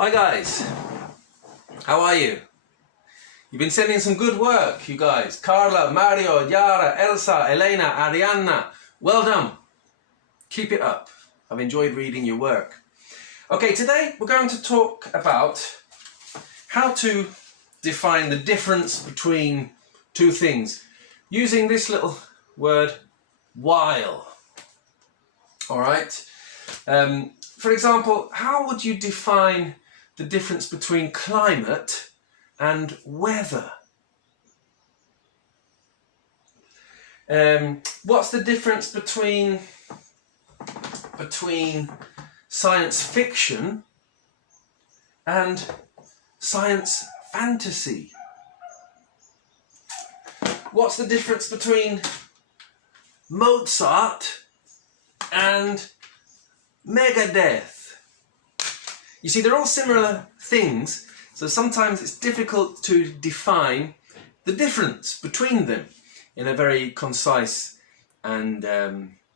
Hi guys, how are you? You've been sending some good work, you guys. Carla, Mario, Yara, Elsa, Elena, Arianna. Well done. Keep it up. I've enjoyed reading your work. Okay, today we're going to talk about how to define the difference between two things using this little word, while. All right. For example, how would you define the difference between climate and weather? What's the difference between science fiction and science fantasy? What's the difference between Mozart and Megadeth? You see, they're all similar things, so sometimes it's difficult to define the difference between them in a very concise and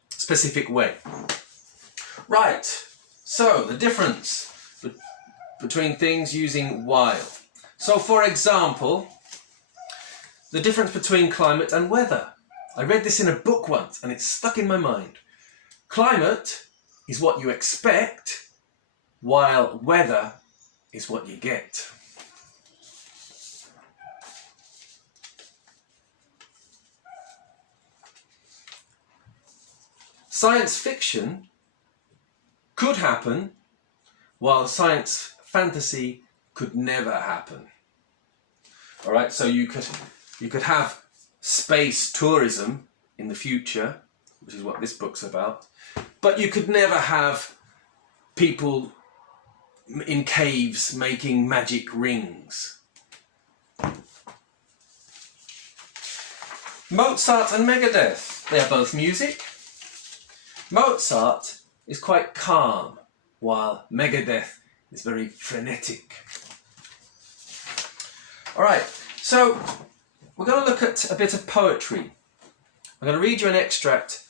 specific way. Right, so the difference between things using while. So for example, the difference between climate and weather. I read this in a book once and it's stuck in my mind. Climate is what you expect, while weather is what you get. Science fiction could happen, while science fantasy could never happen. All right, so you could have space tourism in the future, which is what this book's about, but you could never have people in caves making magic rings. Mozart and Megadeth, they are both music. Mozart is quite calm, while Megadeth is very frenetic. Alright, so we're going to look at a bit of poetry. I'm going to read you an extract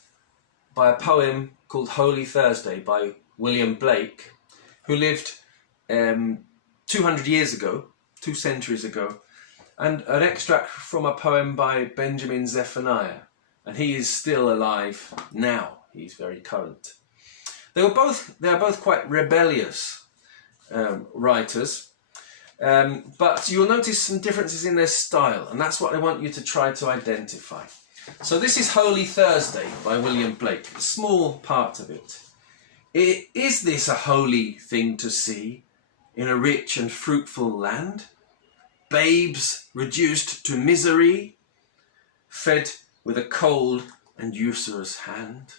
by a poem called Holy Thursday by William Blake, who lived 200 years ago, 2 centuries ago, and an extract from a poem by Benjamin Zephaniah, and he is still alive now. He's very current. They are both quite rebellious writers, but you'll notice some differences in their style, and that's what I want you to try to identify. So this is Holy Thursday by William Blake, a small part of it. Is this a holy thing to see in a rich and fruitful land? Babes reduced to misery, fed with a cold and usurous hand.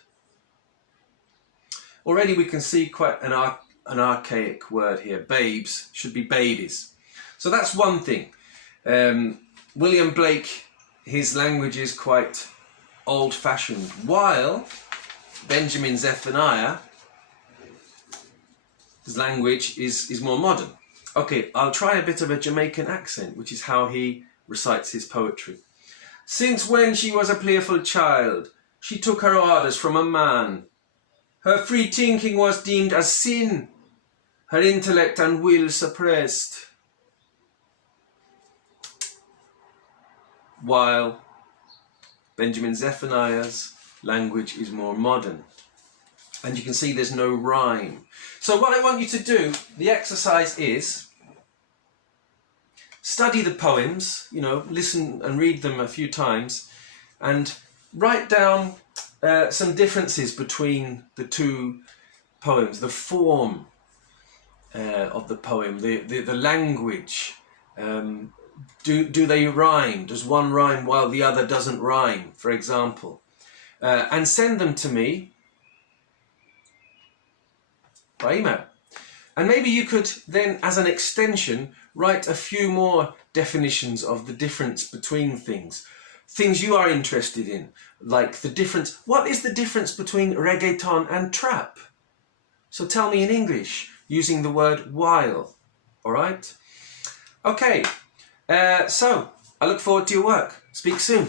Already we can see quite an archaic word here. Babes should be babies. So that's one thing. William Blake, his language is quite old-fashioned, while Benjamin Zephaniah, his language is more modern. Okay, I'll try a bit of a Jamaican accent, which is how he recites his poetry. Since when she was a playful child, she took her orders from a man. Her free thinking was deemed as sin, her intellect and will suppressed. While Benjamin Zephaniah's language is more modern. And you can see there's no rhyme. So what I want you to do, the exercise is, study the poems, listen and read them a few times, and write down some differences between the two poems, the form of the poem, the language. Do they rhyme? Does one rhyme while the other doesn't rhyme, for example? And send them to me by email. And maybe you could then, as an extension, write a few more definitions of the difference between things. Things you are interested in, like the difference. What is the difference between reggaeton and trap? So tell me in English, using the word while. All right? Okay, so I look forward to your work. Speak soon.